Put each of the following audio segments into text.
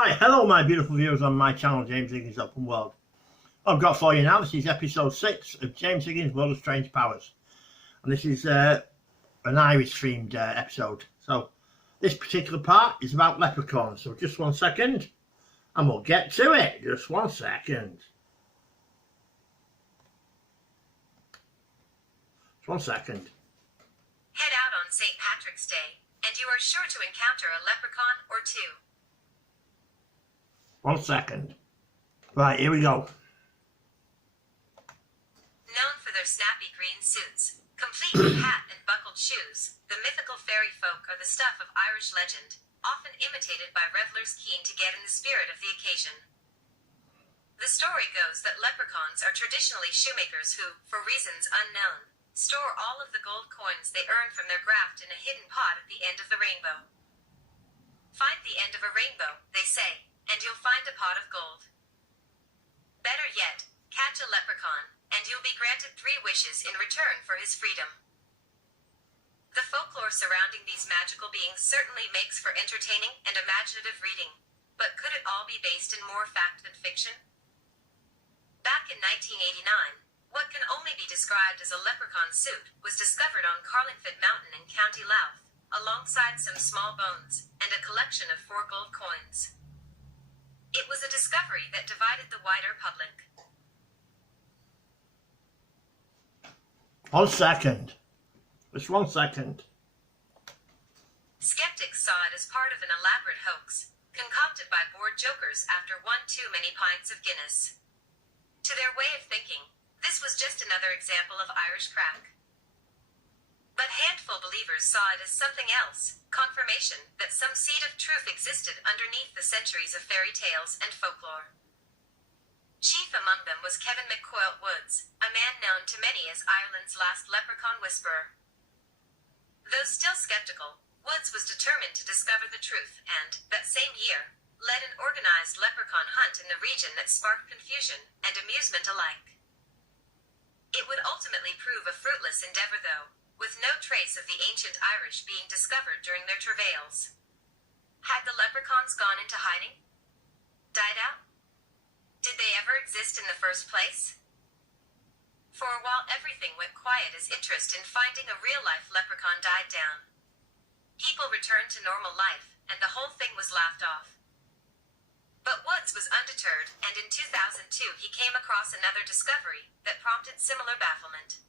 Right, hello my beautiful viewers on my channel, James Higgins Open World. I've got for you now, this is episode 6 of James Higgins World of Strange Powers. And this is an Irish themed episode. So this particular part is about leprechauns. So just 1 second and we'll get to it. Just 1 second. Just 1 second. Head out on St. Patrick's Day and you are sure to encounter a leprechaun or two. 1 second. Right, here we go. Known for their snappy green suits, complete with hat and buckled shoes, the mythical fairy folk are the stuff of Irish legend, often imitated by revelers keen to get in the spirit of the occasion. The story goes that leprechauns are traditionally shoemakers who, for reasons unknown, store all of the gold coins they earn from their graft in a hidden pot at the end of the rainbow. Find the end of a rainbow, they say, and you'll find a pot of gold. Better yet, catch a leprechaun, and you'll be granted 3 wishes in return for his freedom. The folklore surrounding these magical beings certainly makes for entertaining and imaginative reading, but could it all be based in more fact than fiction? Back in 1989, what can only be described as a leprechaun suit was discovered on Carlingford Mountain in County Louth, alongside some small bones and a collection of 4 gold coins. It was a discovery that divided the wider public. 1 second. Just 1 second. Skeptics saw it as part of an elaborate hoax, concocted by bored jokers after one too many pints of Guinness. To their way of thinking, this was just another example of Irish crack. But handful believers saw it as something else, confirmation that some seed of truth existed underneath the centuries of fairy tales and folklore. Chief among them was Kevin McCoyle Woods, a man known to many as Ireland's last leprechaun whisperer. Though still skeptical, Woods was determined to discover the truth and, that same year, led an organized leprechaun hunt in the region that sparked confusion and amusement alike. It would ultimately prove a fruitless endeavor though, with no trace of the ancient Irish being discovered during their travails. Had the leprechauns gone into hiding? Died out? Did they ever exist in the first place? For a while everything went quiet as interest in finding a real-life leprechaun died down. People returned to normal life, and the whole thing was laughed off. But Woods was undeterred, and in 2002 he came across another discovery that prompted similar bafflement.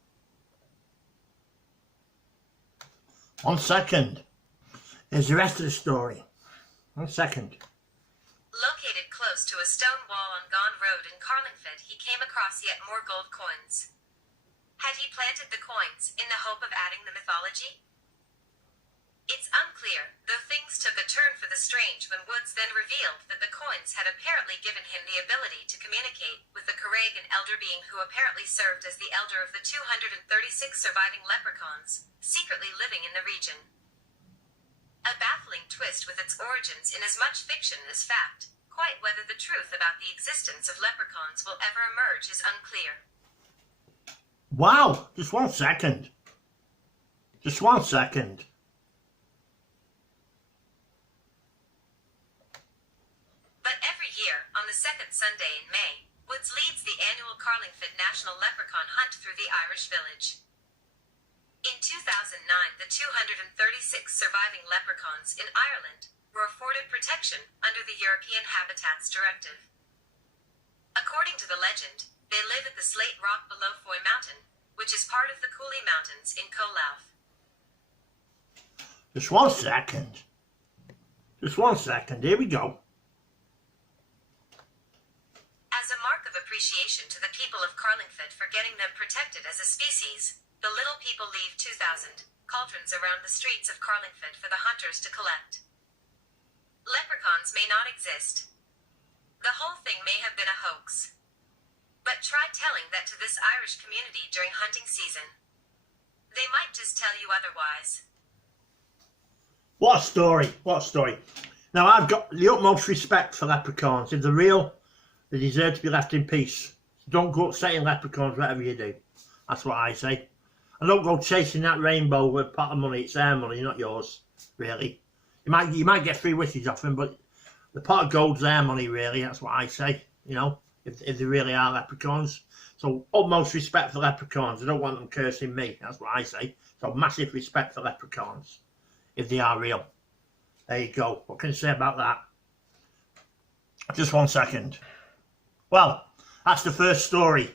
1 second. Here's the rest of the story. 1 second. Located close to a stone wall on Gone Road in Carlingford, he came across yet more gold coins. Had he planted the coins in the hope of adding the mythology? It's unclear, though things took a turn for the strange when Woods then revealed that the coins had apparently given him the ability to communicate with the Carreg, an elder being who apparently served as the elder of the 236 surviving leprechauns, secretly living in the region. A baffling twist with its origins in as much fiction as fact. Quite whether the truth about the existence of leprechauns will ever emerge is unclear. Wow, just 1 second. Just 1 second. But every year, on the second Sunday in May, Woods leads the annual Carlingford National Leprechaun Hunt through the Irish village. In 2009, the 236 surviving leprechauns in Ireland were afforded protection under the European Habitats Directive. According to the legend, they live at the Slate Rock below Foy Mountain, which is part of the Cooley Mountains in Louth. Just 1 second. Just 1 second. Here we go. As a mark of appreciation to the people of Carlingford for getting them protected as a species, the little people leave 2,000 cauldrons around the streets of Carlingford for the hunters to collect. Leprechauns may not exist. The whole thing may have been a hoax. But try telling that to this Irish community during hunting season. They might just tell you otherwise. What a story. What a story. Now, I've got the utmost respect for leprechauns. If they're real, they deserve to be left in peace. So don't go upsetting leprechauns, whatever you do. That's what I say. And don't go chasing that rainbow with a pot of money. It's their money, not yours, really. You might get 3 wishes off them, but The pot of gold's their money, really. That's what I say. You know, if they really are leprechauns. So utmost respect for leprechauns. I don't want them cursing me. That's what I say. So massive respect for leprechauns if they are real. There you go. What can you say about that? Just 1 second. Well, that's the first story.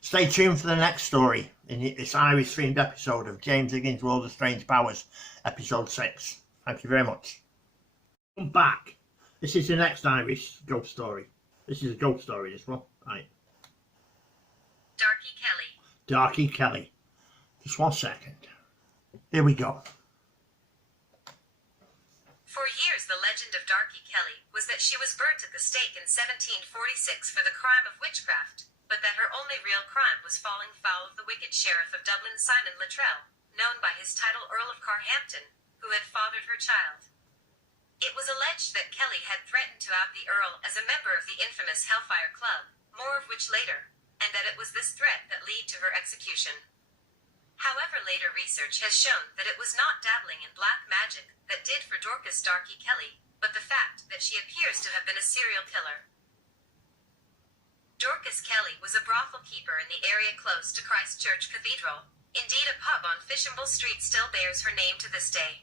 Stay tuned for the next story in this Irish themed episode of James Higgins' World of Strange Powers, episode 6. Thank you very much. Come back. This is the next Irish ghost story. This is a ghost story, this one. Right. Darky Kelly. Darky Kelly. Just 1 second. Here we go. For years, the legend of Darky Kelly was that she was burnt at the stake in 1746 for the crime of witchcraft, but that her only real crime was falling foul of the wicked sheriff of Dublin, Simon Luttrell, known by his title Earl of Carhampton, who had fathered her child. It was alleged that Kelly had threatened to out the Earl as a member of the infamous Hellfire Club, more of which later, and that it was this threat that led to her execution. However, later research has shown that it was not dabbling in black magic that did for Dorcas Darky Kelly, but the fact that she appears to have been a serial killer. Dorcas Kelly was a brothel keeper in the area close to Christ Church Cathedral. Indeed, a pub on Fishamble Street still bears her name to this day.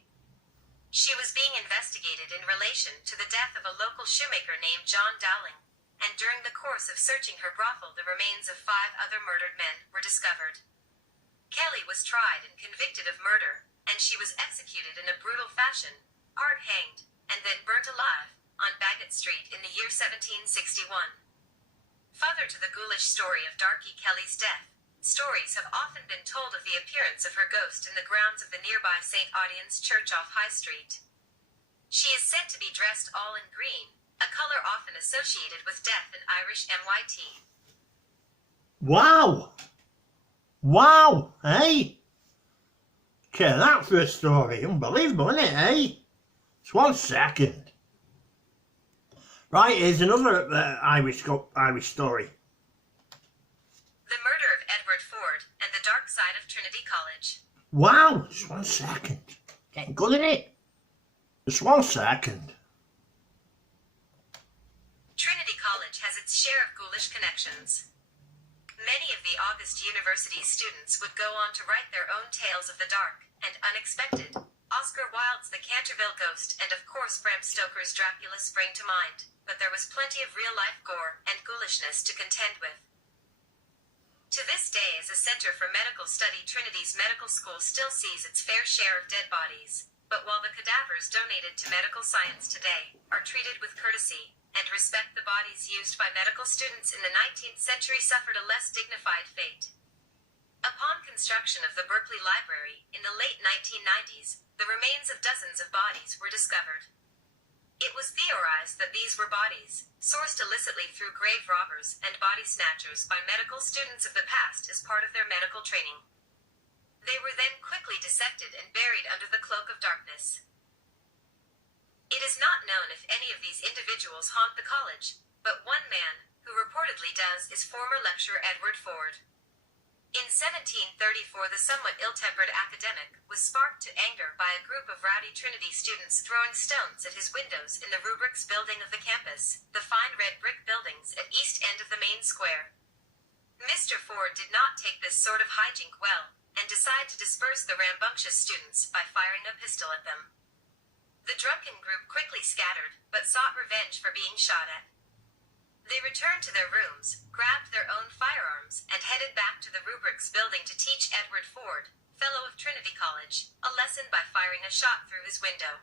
She was being investigated in relation to the death of a local shoemaker named John Dowling, and during the course of searching her brothel, the remains of 5 other murdered men were discovered. Kelly was tried and convicted of murder, and she was executed in a brutal fashion, hanged, and then burnt alive, on Bagot Street in the year 1761. Further to the ghoulish story of Darky Kelly's death, stories have often been told of the appearance of her ghost in the grounds of the nearby St. Audien's Church off High Street. She is said to be dressed all in green, a colour often associated with death in Irish myth. Wow! Wow, eh? Okay, that for a story. Unbelievable, isn't it, eh? Just 1 second. Right, here's another Irish story. The murder of Edward Ford and the dark side of Trinity College. Wow, just 1 second. Getting good at it. Just 1 second. Trinity College has its share of ghoulish connections. Many of the August University students would go on to write their own tales of the dark and unexpected. Oscar Wilde's The Canterville Ghost and of course Bram Stoker's Dracula spring to mind, but there was plenty of real-life gore and ghoulishness to contend with. To this day, as a center for medical study, Trinity's medical school still sees its fair share of dead bodies, but while the cadavers donated to medical science today are treated with courtesy and respect, the bodies used by medical students in the 19th century suffered a less dignified fate. Upon construction of the Berkeley Library in the late 1990s, the remains of dozens of bodies were discovered. It was theorized that these were bodies, sourced illicitly through grave robbers and body snatchers by medical students of the past as part of their medical training. They were then quickly dissected and buried under the cloak of darkness. It is not known if any of these individuals haunt the college, but one man, who reportedly does, is former lecturer Edward Ford. In 1734, the somewhat ill-tempered academic was sparked to anger by a group of rowdy Trinity students throwing stones at his windows in the Rubrics building of the campus, the fine red brick buildings at east end of the main square. Mr. Ford did not take this sort of hijink well, and decided to disperse the rambunctious students by firing a pistol at them. The drunken group quickly scattered, but sought revenge for being shot at. They returned to their rooms, grabbed their own firearms, and headed back to the Rubrics building to teach Edward Ford, fellow of Trinity College, a lesson by firing a shot through his window.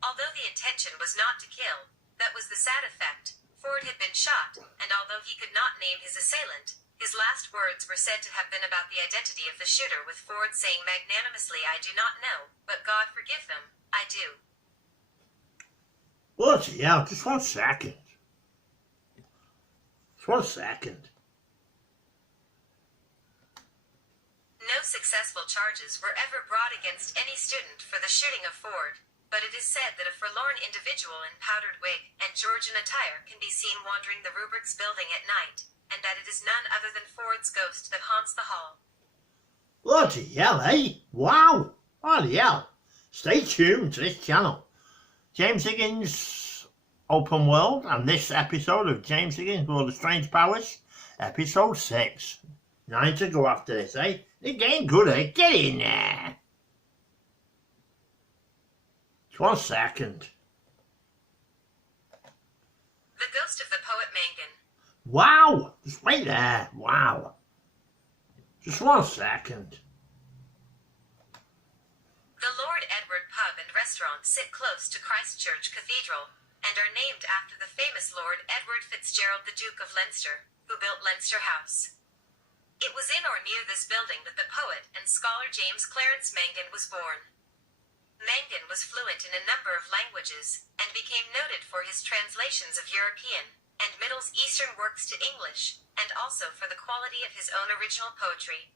Although the intention was not to kill, that was the sad effect. Ford had been shot, and although he could not name his assailant, his last words were said to have been about the identity of the shooter, with Ford saying magnanimously, "I do not know, but God forgive them, I do." Bloody hell, just 1 second. Just 1 second. No successful charges were ever brought against any student for the shooting of Ford, but it is said that a forlorn individual in powdered wig and Georgian attire can be seen wandering the Rubrics building at night, and that it is none other than Ford's ghost that haunts the hall. Bloody hell, eh? Wow! Bloody hell. Stay tuned to this channel. James Higgins Open World, and this episode of James Higgins World of Strange Powers, episode 6. 9 to go after this, eh? It's getting good, eh? Get in there! Just 1 second. The Ghost of the Poet Mangan. Wow! Just wait there. Wow. Just 1 second. The Lord Edward Pub and Restaurant sit close to Christchurch Cathedral, and are named after the famous Lord Edward Fitzgerald, the Duke of Leinster, who built Leinster House. It was in or near this building that the poet and scholar James Clarence Mangan was born. Mangan was fluent in a number of languages, and became noted for his translations of European and Middle Eastern works to English, and also for the quality of his own original poetry.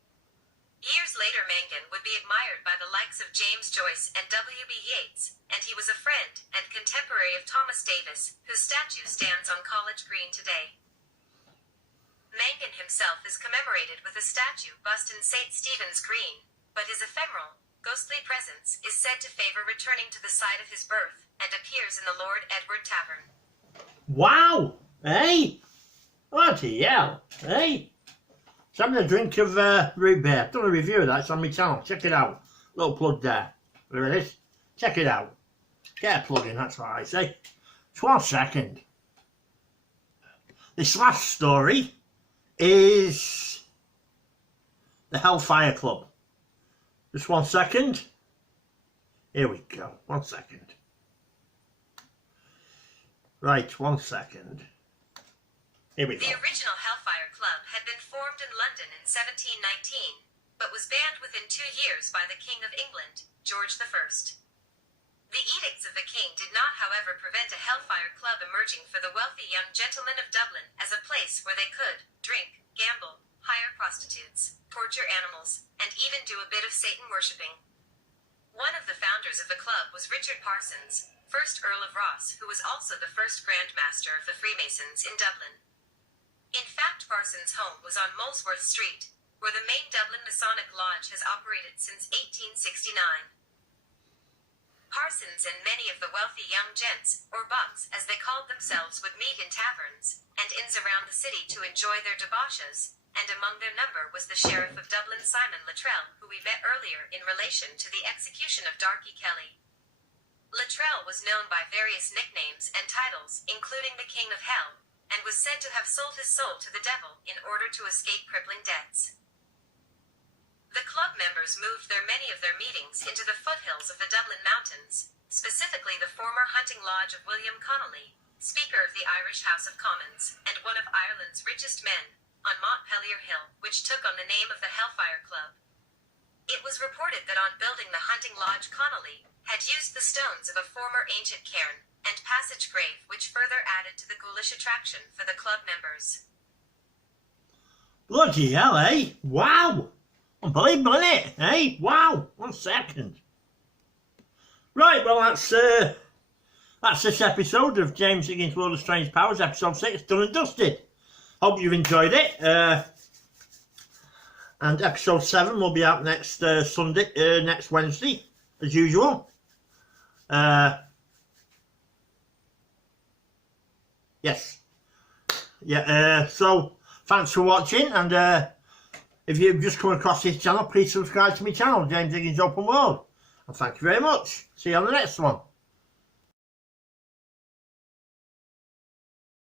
Years later, Mangan would be admired by the likes of James Joyce and W.B. Yeats, and he was a friend and contemporary of Thomas Davis, whose statue stands on College Green today. Mangan himself is commemorated with a statue bust in St. Stephen's Green, but his ephemeral, ghostly presence is said to favor returning to the site of his birth, and appears in the Lord Edward Tavern. Wow! Hey! Bloody hell! Hey! Just having a drink of root beer. I've done a review of that. It's on my channel. Check it out. Little plug there. There it is. Check it out. Get a plug in, that's what I say. Just 1 second. This last story is the Hellfire Club. Just 1 second. Here we go. 1 second. Right, 1 second. Here we go. The original Hellfire Club had been formed in London in 1719, but was banned within 2 years by the King of England, George I. The edicts of the king did not, however, prevent a Hellfire Club emerging for the wealthy young gentlemen of Dublin as a place where they could drink, gamble, hire prostitutes, torture animals, and even do a bit of Satan worshipping. One of the founders of the club was Richard Parsons, 1st Earl of Ross, who was also the first Grand Master of the Freemasons in Dublin. In fact, Parsons' home was on Molesworth Street, where the main Dublin Masonic Lodge has operated since 1869. Parsons and many of the wealthy young gents, or bucks as they called themselves, would meet in taverns and inns around the city to enjoy their debauches, and among their number was the Sheriff of Dublin, Simon Luttrell, who we met earlier in relation to the execution of Darky Kelly. Luttrell was known by various nicknames and titles, including the King of Hell, and was said to have sold his soul to the devil in order to escape crippling debts. The club members moved many of their meetings into the foothills of the Dublin Mountains, specifically the former hunting lodge of William Connolly, Speaker of the Irish House of Commons, and one of Ireland's richest men, on Montpelier Hill, which took on the name of the Hellfire Club. It was reported that on building the hunting lodge, Connolly had used the stones of a former ancient cairn and passage grave, which further added to the ghoulish attraction for the club members. Bloody hell, eh? Wow! Unbelievable, isn't it? Eh? Wow! 1 second. Right, well, that's this episode of James Higgins World of Strange Powers, episode 6, done and dusted. Hope you've enjoyed it. And episode 7 will be out next next Wednesday, as usual. Yes. Yeah, so thanks for watching, and if you've just come across this channel, please subscribe to my channel, James Higgins Open World. And thank you very much. See you on the next one.